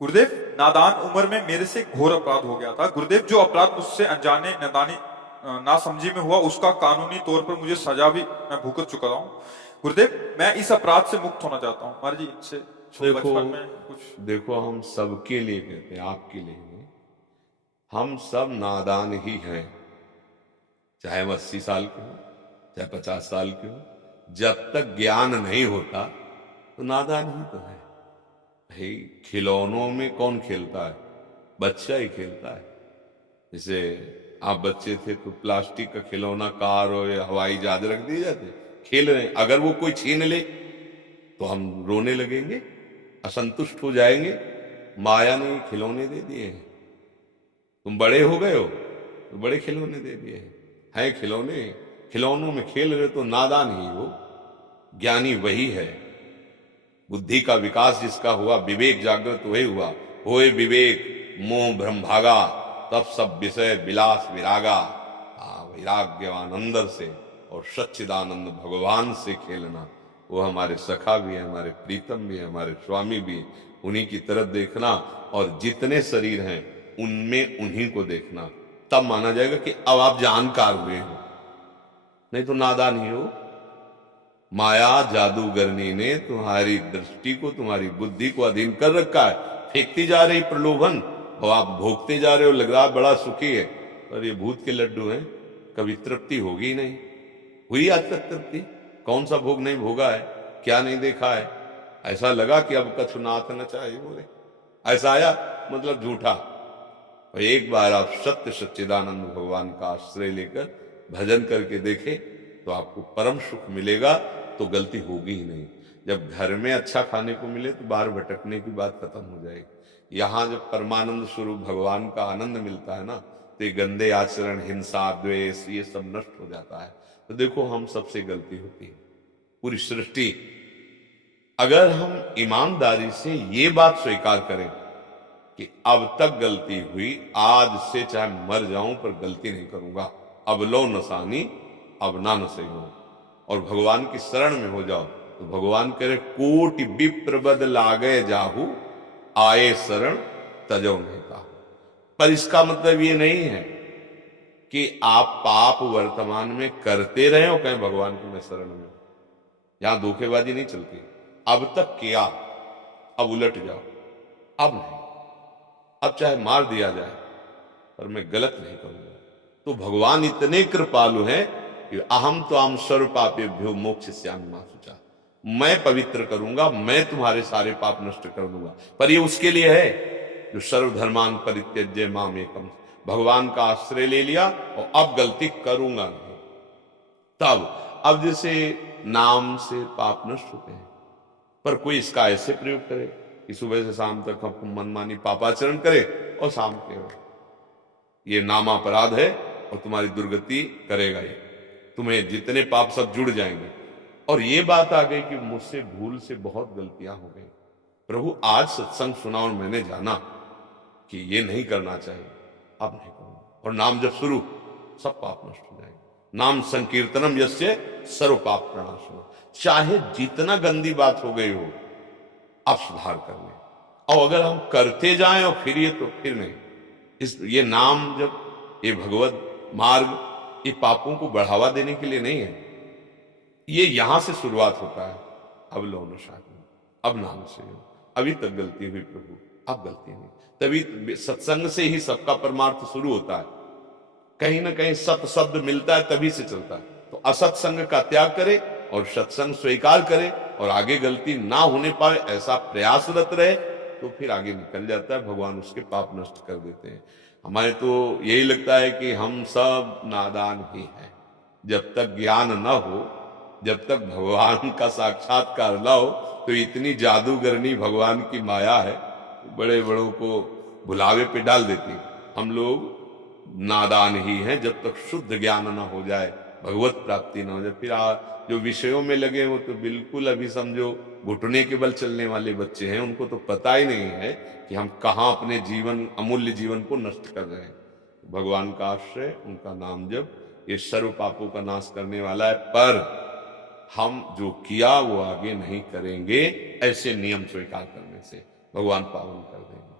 गुरुदेव, नादान उम्र में मेरे से घोर अपराध हो गया था। गुरुदेव, जो अपराध मुझसे अनजाने नादानी नासमझी में हुआ, उसका कानूनी तौर पर मुझे सजा भी मैं भुगत चुका हूँ। गुरुदेव, मैं इस अपराध से मुक्त होना चाहता हूँ। महाराज जी, इनसे देखो बचपन में कुछ। देखो हम सबके लिए कहते हैं, आपके लिए नहीं। हम सब नादान ही हैं, चाहे हम 80 साल के हो, चाहे 50 साल के हो। जब तक ज्ञान नहीं होता तो नादान ही तो है। भाई, खिलौनों में कौन खेलता है? बच्चा ही खेलता है। जैसे आप बच्चे थे तो प्लास्टिक का खिलौना, कार हो या हवाई जहाज रख दिए जाते, खेल रहे हैं। अगर वो कोई छीन ले तो हम रोने लगेंगे, असंतुष्ट हो जाएंगे। माया ने खिलौने दे दिए हैं, तुम बड़े हो गए हो तो बड़े खिलौने दे दिए हैं खिलौने। खिलौनों में खेल रहे तो नादान ही हो। ज्ञानी वही है, बुद्धि का विकास जिसका हुआ, विवेक जागृत वही हुआ। होए विवेक मोह भ्रम भागा, तब सब विषय विलास विरागा। वैराग्यवान अंदर से और सच्चिदानंद भगवान से खेलना, वो हमारे सखा भी है, हमारे प्रीतम भी है, हमारे स्वामी भी है। उन्हीं की तरफ देखना और जितने शरीर हैं उनमें उन्हीं को देखना, तब माना जाएगा कि अब आप जानकार हुए हो, नहीं तो नादान ही हो। माया जादूगरनी ने तुम्हारी दृष्टि को, तुम्हारी बुद्धि को अधीन कर रखा है। फेंकती जा रही प्रलोभन और आप भोगते जा रहे हो, लग रहा बड़ा सुखी है, पर ये भूत के लड्डू हैं, कभी तृप्ति होगी ही नहीं। हुई आज तक तृप्ति? कौन सा भोग नहीं भोगा है, क्या नहीं देखा है? ऐसा लगा कि अब कछु नाथ न चाहिए बोले, ऐसा आया, मतलब झूठा। और एक बार आप सत्य सच्चिदानंद भगवान का आश्रय लेकर भजन करके देखे तो आपको परम सुख मिलेगा, तो गलती होगी ही नहीं। जब घर में अच्छा खाने को मिले तो बाहर भटकने की बात खत्म हो जाएगी। यहां जब परमानंद स्वरूप भगवान का आनंद मिलता है ना, तो ये गंदे आचरण, हिंसा, द्वेष, ये सब नष्ट हो जाता है। तो देखो, हम सबसे गलती होती है, पूरी सृष्टि। अगर हम ईमानदारी से ये बात स्वीकार करें कि अब तक गलती हुई, आज से चाहे मर जाऊं पर गलती नहीं करूंगा, अब लो नसानी अब ना नसई हो, और भगवान की शरण में हो जाओ, तो भगवान कह रहे कोटि विप्र बद लागे जाहू, आए शरण तजो नहीं काहू। पर इसका मतलब ये नहीं है कि आप पाप वर्तमान में करते रहे हो, कहें भगवान की मैं शरण में। यहां धोखेबाजी नहीं चलती। अब तक किया, अब उलट जाओ, अब नहीं। अब चाहे मार दिया जाए पर मैं गलत नहीं करूंगा। तो भगवान इतने कृपालु हैं कि अहम तो आम सर्व पापेभ्यो मोक्षयिष्यामि मा शुचा, मैं पवित्र करूंगा, मैं तुम्हारे सारे पाप नष्ट कर दूंगा। पर ये उसके लिए है जो सर्वधर्मान परित्यज्य माम एकम, भगवान का आश्रय ले लिया और अब गलती करूंगा नहीं। तब अब जैसे नाम से पाप नष्ट होते हैं, पर कोई इसका ऐसे प्रयोग करे कि सुबह से शाम तक हम मनमानी पापाचरण करे और शाम के हो, ये नामापराध है और तुम्हारी दुर्गति करेगा ये, तुम्हें जितने पाप सब जुड़ जाएंगे। और ये बात आ गई कि मुझसे भूल से बहुत गलतियां हो गई, प्रभु आज सत्संग सुना और मैंने जाना कि ये नहीं करना चाहिए, अब नहीं करूंगा। और नाम जब शुरू, सब पाप नष्ट हो जाएंगे। नाम संकीर्तनम यस्य सर्व पाप प्रणाशनम। चाहे जितना गंदी बात हो गई हो, आप सुधार कर लें। और अगर हम करते जाएं और फिर ये, तो फिर नहीं। ये नाम जब, ये भगवत मार्ग, ये पापों को बढ़ावा देने के लिए नहीं है। ये यहां से शुरुआत होता है, अब लो नशा, अब नाम से हो। अभी तक गलती हुई प्रभु, अब गलती नहीं। तभी सत्संग से ही सबका परमार्थ शुरू होता है। कहीं ना कहीं सत शब्द मिलता है, तभी से चलता है। तो असत्संग का त्याग करे और सत्संग स्वीकार करे, और आगे गलती ना होने पाए ऐसा प्रयासरत रहे, तो फिर आगे निकल जाता है। भगवान उसके पाप नष्ट कर देते हैं। हमारे तो यही लगता है कि हम सब नादान ही हैं। जब तक ज्ञान न हो, जब तक भगवान का साक्षात्कार न हो, तो इतनी जादूगरनी भगवान की माया है, बड़े बड़ों को भुलावे पे डाल देती है। हम लोग नादान ही हैं जब तक शुद्ध ज्ञान न हो जाए, भगवत प्राप्ति न हो जाए। फिर जो विषयों में लगे हो तो बिल्कुल अभी समझो घुटने के बल चलने वाले बच्चे हैं। उनको तो पता ही नहीं है कि हम कहाँ अपने जीवन, अमूल्य जीवन को नष्ट कर रहे हैं। भगवान का आश्रय, उनका नाम जब, ये सर्व पापों का नाश करने वाला है। पर हम जो किया वो आगे नहीं करेंगे ऐसे नियम स्वीकार करने से। भगवान पावन कर देंगे।